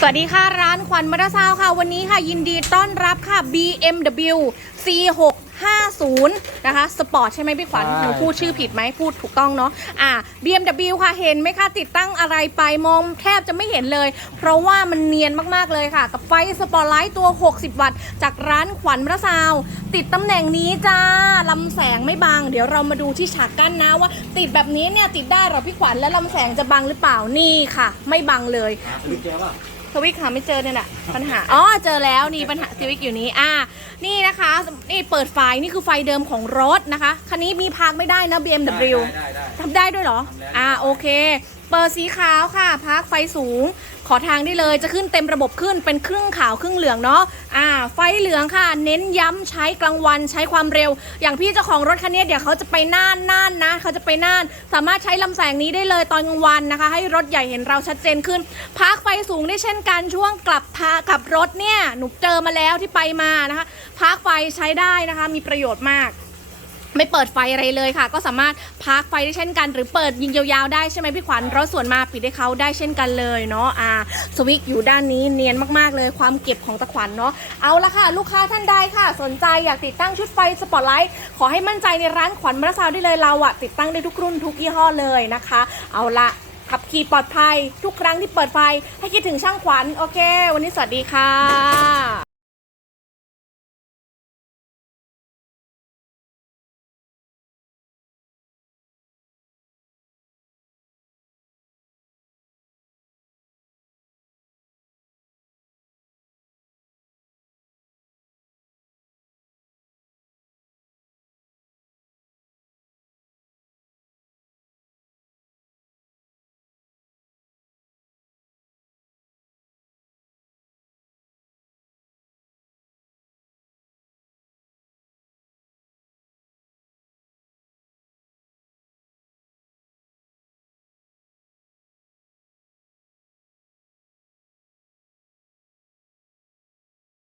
สวัสดีค่ะ ร้านขวัญมอเตอร์ซาวน์ค่ะ วันนี้ค่ะ ยินดีต้อนรับค่ะ BMW C650 นะคะสปอร์ตใช่ไหมพี่ขวัญใช่ หนูพูดชื่อผิดไหมพูดถูกต้องเนาะอ่า BMW ค่ะเห็นไหมคะติดตั้งอะไรไปมองแทบจะไม่เห็นเลย เพราะว่ามันเนียนมากๆเลยค่ะ กับไฟสปอร์ตไลท์ตัว 60 วัตต์ จากร้านขวัญมอเตอร์ซาวน์ติดตำแหน่งนี้จ้าลำแสงไม่บังเดี๋ยวเรามาดูที่ฉากกั้นนะว่า ติดแบบนี้เนี่ยติดได้เหรอพี่ขวัญและลำแสงจะบังหรือเปล่านี่ค่ะ ไม่บังเลยสวิตช์เจอป่ะ สวิกหาไม่เจอเนี่ยแหละปัญหาอ๋อเจอแล้วนี่ปัญหาสวิกอยู่นี้อ่านี่นะคะนี่เปิดไฟนี่คือไฟเดิมของรถนะคะคันนี้มีพากไม่ได้นะ BMW ได้ได้ได้ทำได้ด้วยเหรอ ทำแล้ว อ่าโอเค เปิดสีขาวค่ะพาร์คไฟสูง ขอทางได้เลยจะขึ้นเต็มระบบขึ้นเป็นครึ่งขาวครึ่งเหลืองเนาะอ่าไฟเหลืองค่ะ เน้นย้ำใช้กลางวันใช้ความเร็ว อย่างพี่เจ้าของรถคันนี้เดี๋ยวเขาจะไปน่านน่านนะเขาจะไปน่าน สามารถใช้ลำแสงนี้ได้เลยตอนกลางวันนะคะ ให้รถใหญ่เห็นเราชัดเจนขึ้นพาร์คไฟสูงได้เช่นกันช่วงกลับทากับรถเนี่ยหนูเจอมาแล้วที่ไปมานะคะพาร์คไฟใช้ได้นะคะ มีประโยชน์มาก ไม่เปิดไฟอะไรเลยค่ะ ก็สามารถพาร์คไฟได้เช่นกัน หรือเปิดยิงยาวๆได้ใช่ไหมพี่ขวัญรถส่วนมาปิดให้เขาได้เช่นกันเลยเนาะอ่าสวิกอยู่ด้านนี้เนียนมากๆเลยความเก็บของตะขวัญเนาะเอาละค่ะ ลูกค้าท่านใดค่ะ สนใจอยากติดตั้งชุดไฟสปอตไลท์ขอให้มั่นใจในร้านขวัญมรสาวได้เลยเราอะติดตั้งได้ทุกรุ่นทุกยี่ห้อเลยนะคะ เอาละขับขี่ปลอดภัย ทุกครั้งที่เปิดไฟให้คิดถึงช่างขวัญโอเค วันนี้สวัสดีค่ะ